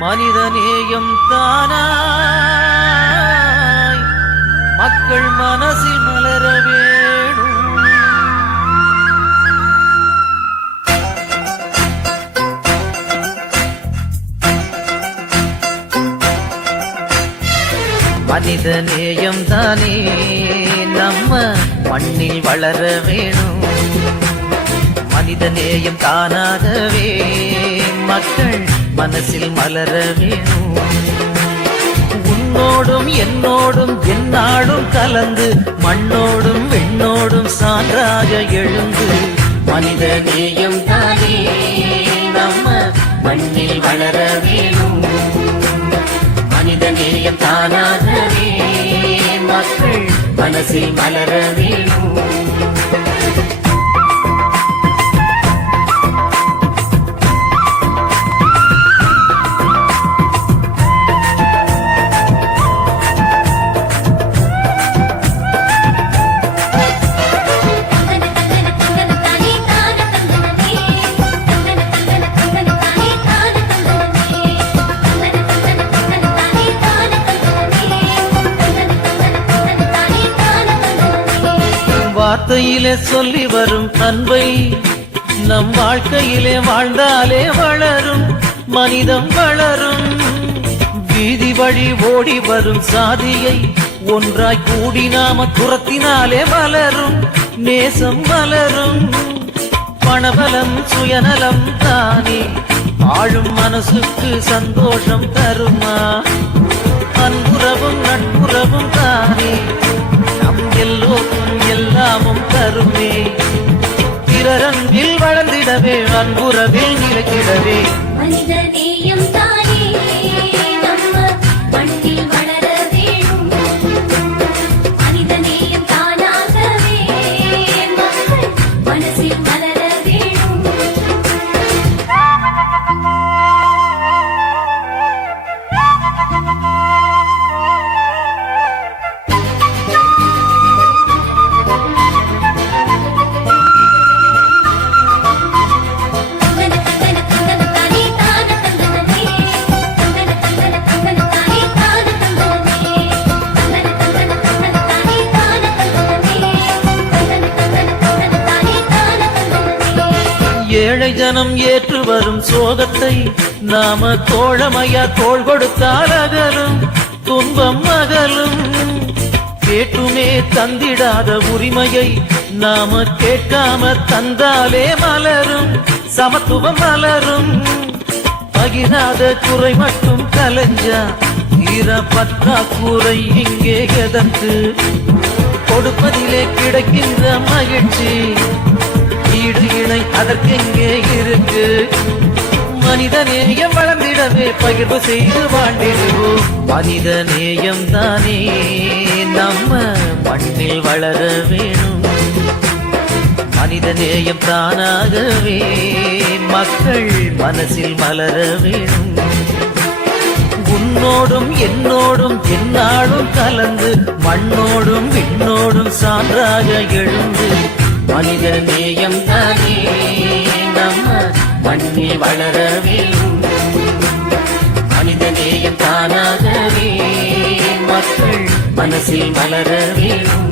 மனிதநேயம் தானாய். மக்கள் மனசில் மலர வேணும். மனித நேயம் தானே நம்ம மண்ணில் வளர வேணும். மனித நேயம் தானாகவே மக்கள் மனசில் மலர வேணும். உன்னோடும் என்னோடும் என்னாடும் கலந்து மண்ணோடும் வெண்ணோடும் சான்றாக எழுந்து மனித நேயம் தானே நம்ம மண்ணில் வளர வேணும். மனித நேயம் தானாகவே மக்கள் மனசில் மலர வேணும். வார்த்தையிலே சொல்லி வரும் அன்பை நம் வாழ்க்கையிலே வாழ்ந்தாலே வளரும் மனிதம் வளரும். வீதி வழி ஓடி வரும் சாதியை ஒன்றாய் கூடி நாம துரத்தினாலே வளரும் நேசம் வளரும் பணபலம் சுயநலம் தானே ஆளும் மனசுக்கு சந்தோஷம் தருமா? அன்புறவும் நட்புறவும் தானே. அன்புறவே அன்புறவில் மனித நேயம் தான். ஏழை ஜனம் ஏற்று வரும் சோகத்தை நாம தோழமையா தோள் கொடுத்தால் அகலும் துன்பம் அகலும். கேட்டுமே தந்திடாத உரிமையை நாம கேட்காம தந்தாலே மலரும் சமத்துவம் மலரும். பகிராத குறை மட்டும் கலைஞ்சா ஈர பற்றாக்குறை இங்கே எதற்கு கொடுப்பதிலே கிடைக்கின்ற மகிழ்ச்சி. ஈடு இணை அதற்கெங்கே இருக்கு? மனிதநேயம் வளர்ந்திடவே பகிர்வு செய்து வாழ்ந்திடுவோம். மனித நேயம் தானே நம்ம மண்ணில் வளர வேணும். மனித நேயம் தானாகவே மக்கள் மனசில் மலர வேணும். உன்னோடும் என்னோடும் என்னாலும் கலந்து மண்ணோடும் விண்ணோடும் சான்றாக எழுந்து மனித நேயம் தானே நம்ம மண்ணில் வளர வேணும் மனித நேயம் தானாகவே மக்கள் மனசில் மலர வேணும்